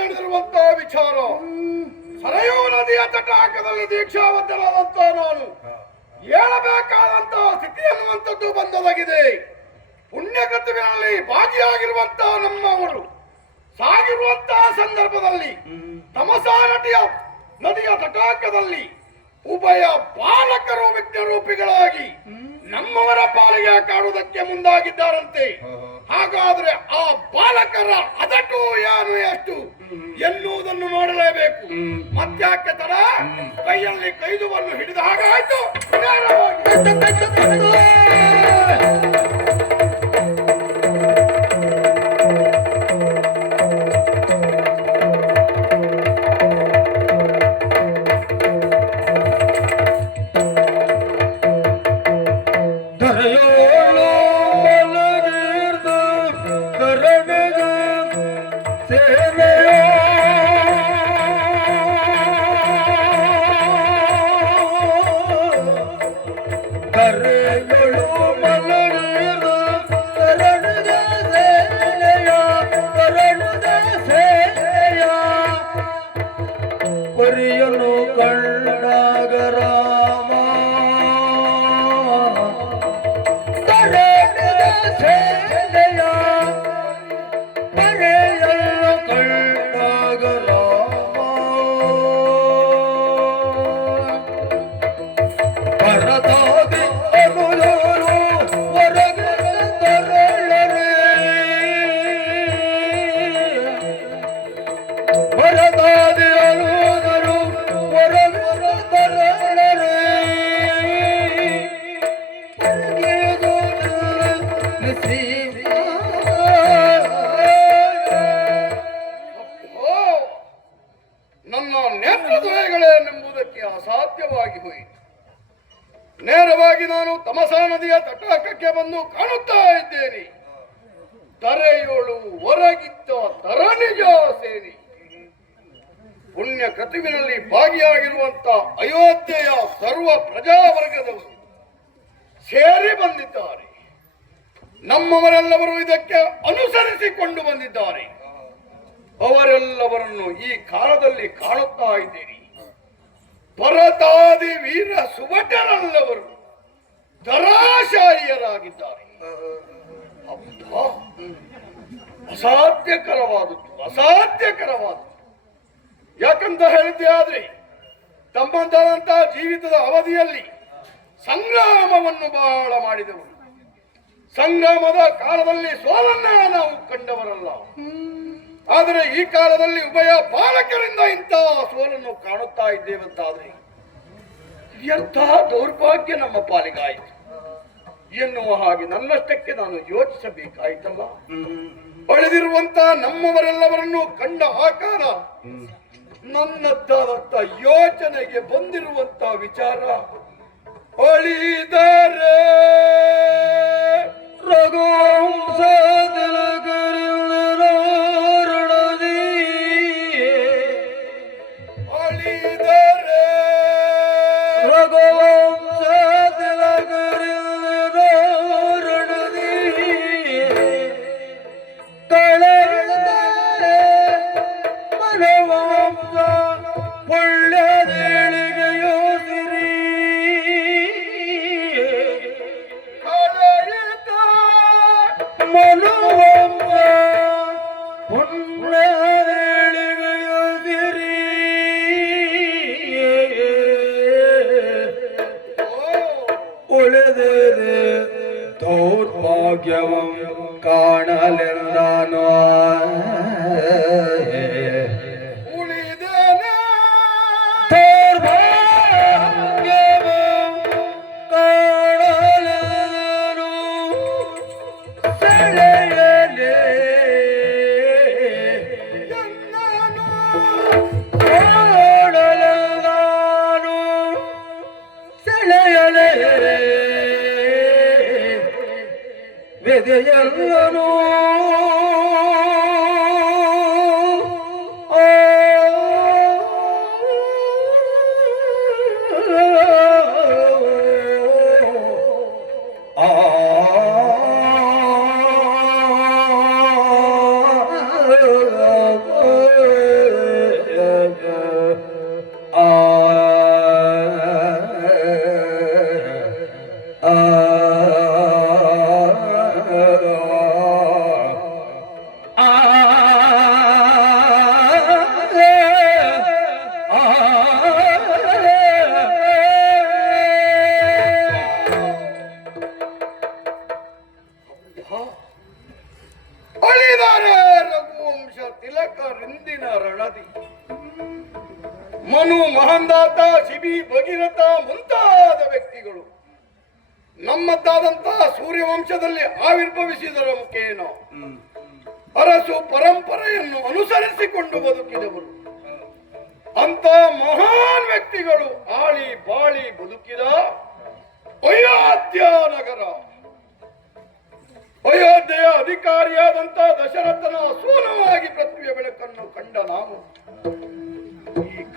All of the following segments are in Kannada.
ನಡೆದಿರುವಂತಹ ವಿಚಾರ. ಸರಯೂ ನದಿಯ ತಟಾಕದಲ್ಲಿ ದೀಕ್ಷಾಬದ್ಧನಾದಂತಹ ನಾನು. ಹೇಳಬೇಕಾದಂತಹ ಸ್ಥಿತಿ ಅನ್ನುವಂಥದ್ದು ಬಂದೊದಗಿದೆ. ಪುಣ್ಯಕೃತವಿನಲ್ಲಿ ಭಾಗಿಯಾಗಿರುವಂತಹ ನಮ್ಮವರು, ಸಾಗಿರುವಂತಹ ಸಂದರ್ಭದಲ್ಲಿ, ತಮಸಾ ನದಿಯ ನದಿಯ ತಟಾಕದಲ್ಲಿ ಉಭಯ ಬಾಲಕರು ವಿಘ್ನರೂಪಿಗಳಾಗಿ ನಮ್ಮವರ ಪಾಲಿಗೆ ಕಾಡುವುದಕ್ಕೆ ಮುಂದಾಗಿದ್ದಾರಂತೆ. ಹಾಗಾದ್ರೆ ಆ ಬಾಲಕರ ಅದಟು, ಯಾರು, ಎಷ್ಟು ಎನ್ನುವುದನ್ನು ನೋಡಲೇಬೇಕು. ಮತ್ತ್ಯಾಕೆ ತರ ಕೈಯಲ್ಲಿ ಕೈದುವನ್ನು ಹಿಡಿದ ಹಾಗಾಯ್ತು ನೇರವಾಗಿ ಧರೆಯೋಳು ಮಲಗಿರ್ದ ಕರಡಿಗ ಸೇವೆಯೋ ನೇತ್ರದ್ವಯಗಳೇನೆಂಬುದಕ್ಕೆ ಅಸಾಧ್ಯವಾಗಿ ಹೋಯಿತು. ನೇರವಾಗಿ ನಾನು ತಮಸಾ ನದಿಯ ತಟಾಕಕ್ಕೆ ಬಂದು ಕಾಣುತ್ತಾ ಇದ್ದೇನೆ. ತರೆಯೋಳು ಹೊರಗಿದ್ದ ತರನಿಜ ಸೇರಿ ಪುಣ್ಯ ಕೃತಿವಿನಲ್ಲಿ ಭಾಗಿಯಾಗಿರುವಂತ ಅಯೋಧ್ಯೆಯ ಸರ್ವ ಪ್ರಜಾವರ್ಗದವರು ಸೇರಿ ಬಂದಿದ್ದಾರೆ. ನಮ್ಮವರೆಲ್ಲವರು ಇದಕ್ಕೆ ಅನುಸರಿಸಿಕೊಂಡು ಬಂದಿದ್ದಾರೆ. ಅವರೆಲ್ಲವರನ್ನು ಈ ಕಾಲದಲ್ಲಿ ಕಾಣುತ್ತಾ ಇದ್ದೀರಿ. ಭರತಾದಿ ವೀರ ಸುಭಟರೆಲ್ಲವರು ಧರಾಶಾಹಿಯರಾಗಿದ್ದಾರೆ ಅಸಾಧ್ಯಕರವಾದದ್ದು ಅಸಾಧ್ಯಕರವಾದದ್ದು. ಯಾಕಂತ ಹೇಳಿದ್ದೆ ಆದ್ರೆ ತಮ್ಮದಾದಂತಹ ಜೀವಿತದ ಅವಧಿಯಲ್ಲಿ ಸಂಗ್ರಾಮವನ್ನು ಬಹಳ ಮಾಡಿದವರು. ಸಂಗ್ರಾಮದ ಕಾಲದಲ್ಲಿ ಸೋಲನ್ನ ನಾವು ಕಂಡವರಲ್ಲ. ಆದರೆ ಈ ಕಾಲದಲ್ಲಿ ಉಭಯ ಬಾಲಕರಿಂದ ಇಂತಹ ಸೋಲನ್ನು ಕಾಣುತ್ತಾ ಇದ್ದೇವಂತಾದ್ರೆ ಎಂತಹ ದೌರ್ಭಾಗ್ಯ ನಮ್ಮ ಪಾಲಿಗಾಯಿತು. ಎನ್ನುವ ಹಾಗೆ ನನ್ನಷ್ಟಕ್ಕೆ ನಾನು ಯೋಚಿಸಬೇಕಾಯಿತಲ್ಲ? ಅಳೆದಿರುವಂತಹ ನಮ್ಮವರೆಲ್ಲವರನ್ನು ಕಂಡ ಆಕಾರ ನನ್ನದ್ದಾದಂತ ಯೋಚನೆಗೆ ಬಂದಿರುವಂತ ವಿಚಾರ ಅಳಿದರೆ ರಘುವಂಶ ಉಳಿದರೆ ದೌರ್ಭಾಗ್ಯವಂ ಕಾಣಲೆಂದಾನೋ. ಉಳಿದೇನೆ ದೌರ್ಭಾಗ್ಯವಂ ಕಾಣಲೆಂದಾನೋ ಮನು ಮಹಂದಾತ ಶಿಬಿ ಭಗೀರಥ ಮುಂತಾದ ವ್ಯಕ್ತಿಗಳು. ನಮ್ಮದ್ದಾದಂತಹ ಸೂರ್ಯವಂಶದಲ್ಲಿ ಆವಿರ್ಭವಿಸಿದರ ಮುಖೇನ. ಅರಸು ಪರಂಪರೆಯನ್ನು ಅನುಸರಿಸಿಕೊಂಡು ಬದುಕಿದವರು. ಅಂತ ಮಹಾನ್ ವ್ಯಕ್ತಿಗಳು ಆಳಿ ಬಾಳಿ ಬದುಕಿದ ಅಯೋಧ್ಯ ನಗರ. ಅಯೋಧ್ಯೆಯ ಅಧಿಕಾರಿಯಾದಂತಹ ದಶರಥನ ಸೂನವಾಗಿ ಪೃಥ್ವಿಯ ಬೆಳಕನ್ನು ಕಂಡ ನಾವು.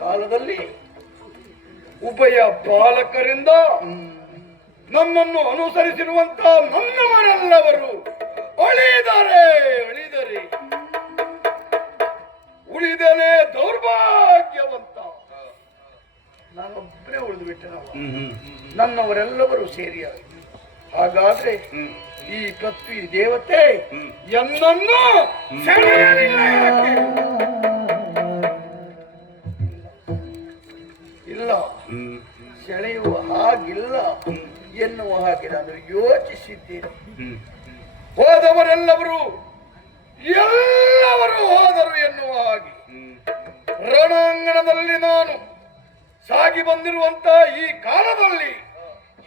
ಕಾಲದಲ್ಲಿ ಉಭಯ ಬಾಲಕರಿಂದ ನಮ್ಮನ್ನು ಅನುಸರಿಸಿರುವಂತ ನನ್ನವರೆಲ್ಲವರು ಅಳಿದರೆ ಅಳಿದರೆ. ಉಳಿದನೆ ದೌರ್ಭಾಗ್ಯವಂತ. ನಾನೊಬ್ಬನೇ ಉಳಿದು ಬಿಟ್ಟೆ ನನ್ನವರೆಲ್ಲವರು ಸೇರಿಯಾಗಿ ಹಾಗಾದ್ರೆ ಈ ಪೃಥ್ವಿ ದೇವತೆ ಎನ್ನನ್ನು ಇಲ್ಲ ಸೆಳೆಯುವ ಹಾಗಿಲ್ಲ. ಎನ್ನುವ ಹಾಗೆ ನಾನು ಯೋಚಿಸಿದ್ದೇನೆ. ಹೋದವರೆಲ್ಲವರು, ಎಲ್ಲವರು ಹೋದರು ಎನ್ನುವ ಹಾಗೆ. ರಣಾಂಗಣದಲ್ಲಿ ನಾನು ಸಾಗಿ ಬಂದಿರುವಂತ ಈ ಕಾಲದಲ್ಲಿ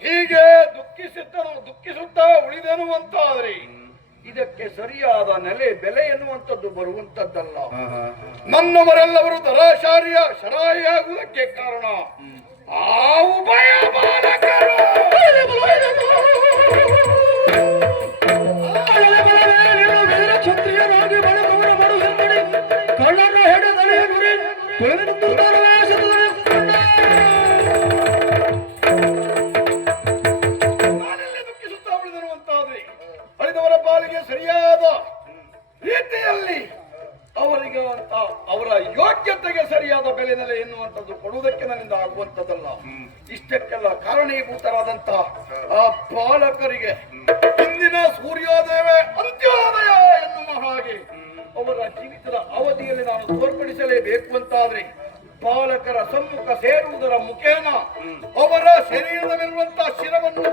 ಹೀಗೆ ದುಃಖಿಸುತ್ತ ದುಃಖಿಸುತ್ತಾ ಉಳಿದೆನು ಅಂತಾದ್ರೆ ಇದಕ್ಕೆ ಸರಿಯಾದ ನೆಲೆ ಬೆಲೆ ಎನ್ನುವಂಥದ್ದು ಬರುವಂತದ್ದಲ್ಲ ನನ್ನವರೆಲ್ಲವರು ದರಾಶಾರ್ಯ ಶರಾಯಿಯಾಗುವುದಕ್ಕೆ ಕಾರಣ. ಆ ಉಭಯ ಕ್ಷತ್ರಿಯರಾಗಿ ಬಡಕವನ್ನು ಮಾಡುವುದೆಂಬಡಿ ಕಳ್ಳನ ಹೆಡೆದಲೆ ನುರಿ ಅಂತ ಅವರ ಯೋಗ್ಯತೆಗೆ ಸರಿಯಾದ ಬೆಲೆ ನೆಲೆ ಎನ್ನುವಂಥದ್ದು ಕೊಡುವುದಕ್ಕೆ ನನ್ನಿಂದ ಆಗುವಂಥದ್ದಲ್ಲ. ಇಷ್ಟಕ್ಕೆಲ್ಲ ಕಾರಣೀಭೂತರಾದಂತ ಆ ಬಾಲಕರಿಗೆ ಇಂದಿನ ಸೂರ್ಯೋದಯವೇ ಅಂತ್ಯೋದಯ ಎನ್ನುವ ಹಾಗೆ ಅವರ ಜೀವಿತದ ಅವಧಿಯಲ್ಲಿ ನಾನು ತೋರ್ಪಡಿಸಲೇಬೇಕು ಅಂತಾದ್ರೆ ಬಾಲಕರ ಸಮ್ಮುಖ ಸೇರುವುದರ ಮುಖೇನ ಅವರ ಶರೀರದಲ್ಲಿರುವಂತಹ ಶಿರವನ್ನು